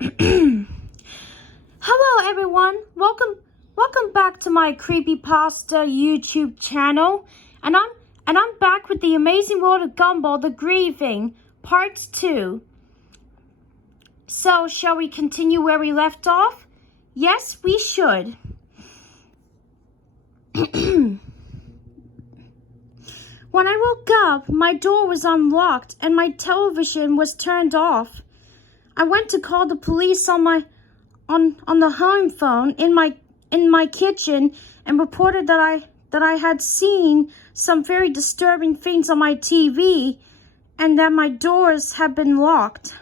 Hello everyone, welcome back to my Creepypasta YouTube channel, and I'm back with the amazing world of Gumball, the Grieving, Part 2. So, shall we continue where we left off? Yes, we should. When I woke up, my door was unlocked and my television was turned off. I went to call the police on the home phone in my kitchen and reported that I had seen some very disturbing things on my TV and that my doors had been locked.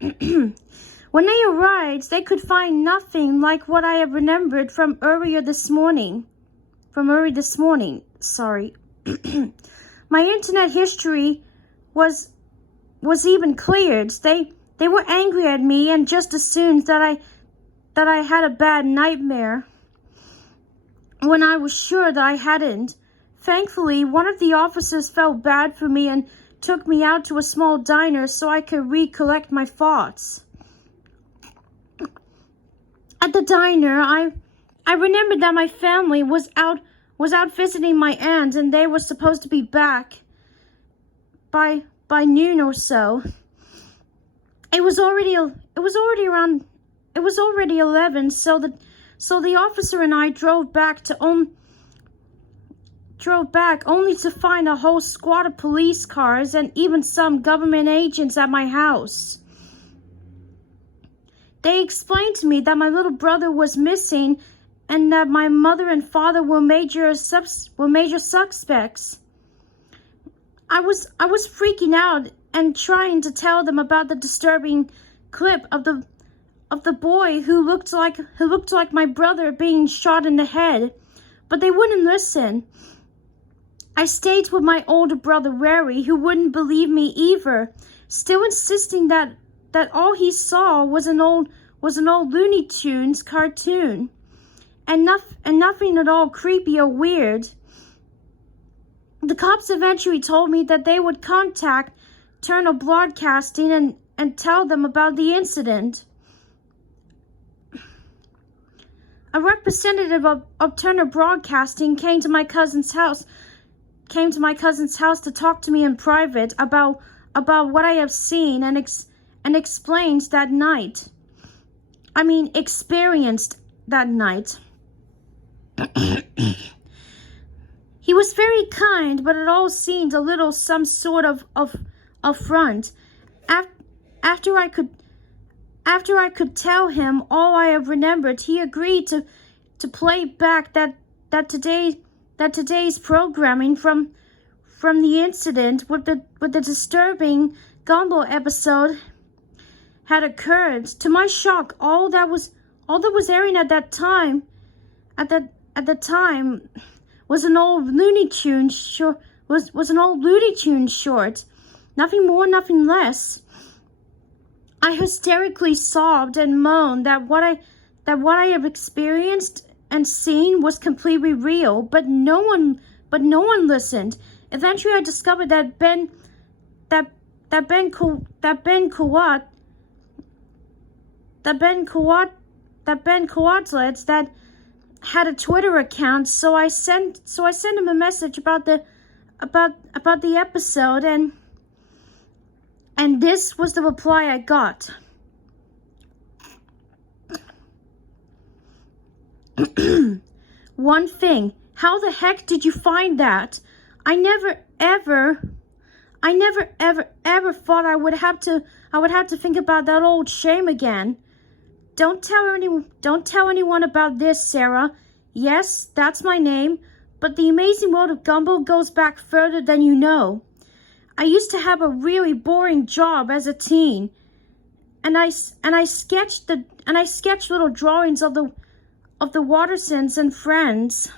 When they arrived, they could find nothing like what I had remembered from earlier this morning. Sorry. My internet history was even cleared. They were angry at me and just assumed that I had a bad nightmare when I was sure that I hadn't. Thankfully, one of the officers felt bad for me and took me out to a small diner so I could recollect my thoughts. At the diner, I remembered that my family was out visiting my aunt and they were supposed to be back by noon or so. It was already 11, so the officer and I drove back only to find a whole squad of police cars and even some government agents at my house. They explained to me that my little brother was missing and that my mother and father were major suspects. I was freaking out and trying to tell them about the disturbing clip of the boy who looked like my brother being shot in the head, but they wouldn't listen. I stayed with my older brother Rary, who wouldn't believe me either, still insisting that all he saw was an old Looney Tunes cartoon, and nothing at all creepy or weird. The cops eventually told me that they would contact Turner Broadcasting and tell them about the incident. A representative of Turner Broadcasting came to my cousin's house to talk to me in private about what I have seen and explained that night. Experienced that night. He was very kind, but it all seemed a little some sort of affront. After I could tell him all I have remembered, he agreed to play back that today's programming from the incident with the disturbing Gumball episode had occurred. To my shock, all that was airing at the time was an old Looney Tunes short. Nothing more, nothing less. I hysterically sobbed and moaned that what I have experienced and seen was completely real, but no one listened. Eventually, I discovered that Ben Coatlets that had a Twitter account, so I sent him a message about the episode, and this was the reply I got. One thing, how the heck did you find that? I never ever thought I would have to think about that old shame again. Don't tell anyone about this, Sarah. Yes, that's my name, but the amazing world of Gumball goes back further than you know. I used to have a really boring job as a teen, and I sketched little drawings of the Wattersons and friends.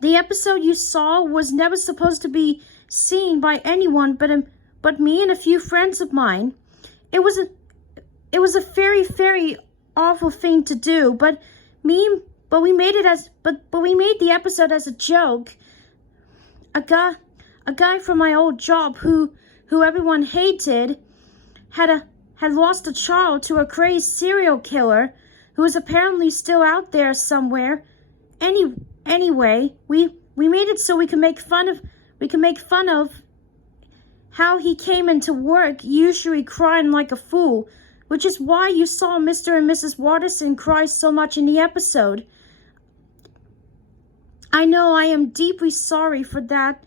The episode you saw was never supposed to be seen by anyone but me and a few friends of mine. It was a very, very awful thing to do, but we made the episode as a joke. A from my old job who everyone hated had lost a child to a crazed serial killer who is apparently still out there somewhere. Anyway, we made it so we can make fun of how he came into work usually crying like a fool, which is why you saw Mr. and Mrs. Watterson cry so much in the episode. I know I am deeply sorry for that,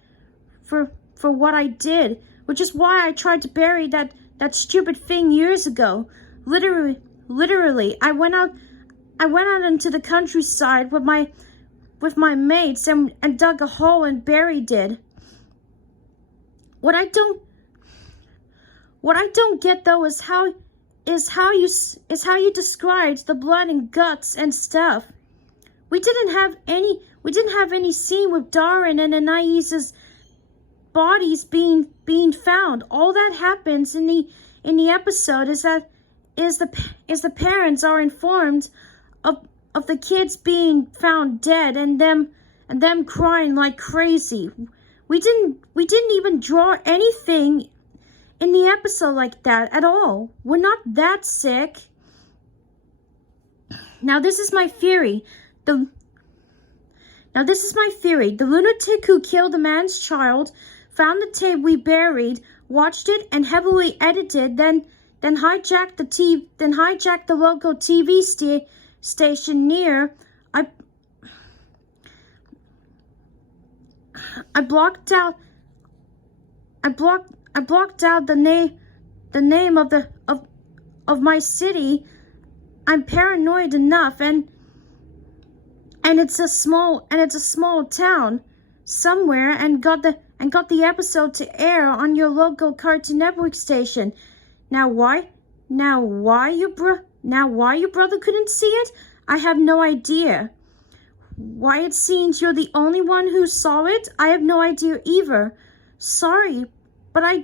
for what I did, which is why I tried to bury that stupid thing years ago. Literally, I went out into the countryside with my mates and dug a hole and buried it. What I don't get though is how you described the blood and guts and stuff. We didn't have any scene with Darren and Anais's bodies being found. All that happens in the episode is the parents are informed of the kids being found dead and them crying like crazy. We didn't even draw anything in the episode like that at all. We're not that sick. Now this is my theory. The lunatic who killed the man's child found the tape we buried, watched it, and heavily edited, then hijacked the local TV station near. I blocked out the name of my city. I'm paranoid enough, and it's a small town somewhere, and got the episode to air on your local Cartoon Network station. Now why your brother couldn't see it? I have no idea. Why it seems you're the only one who saw it, I have no idea either. Sorry, but I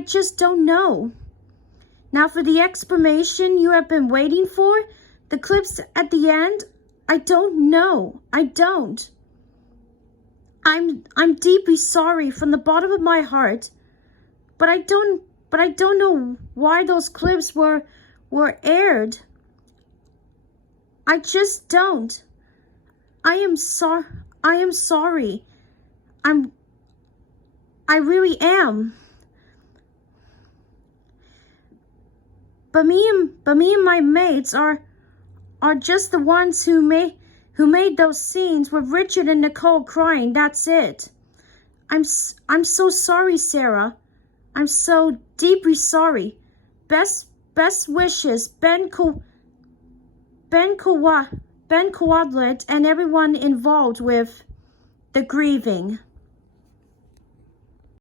just don't know. Now for the explanation you have been waiting for, the clips at the end, I don't know. I don't. I'm deeply sorry from the bottom of my heart, but I don't know why those clips were aired. I just don't. I am sorry. I really am. But me and my mates are just the ones who made those scenes with Richard and Nicole crying. That's it. I'm so sorry, Sarah. I'm so deeply sorry. Best wishes, Ben Cowadlet and everyone involved with the Grieving.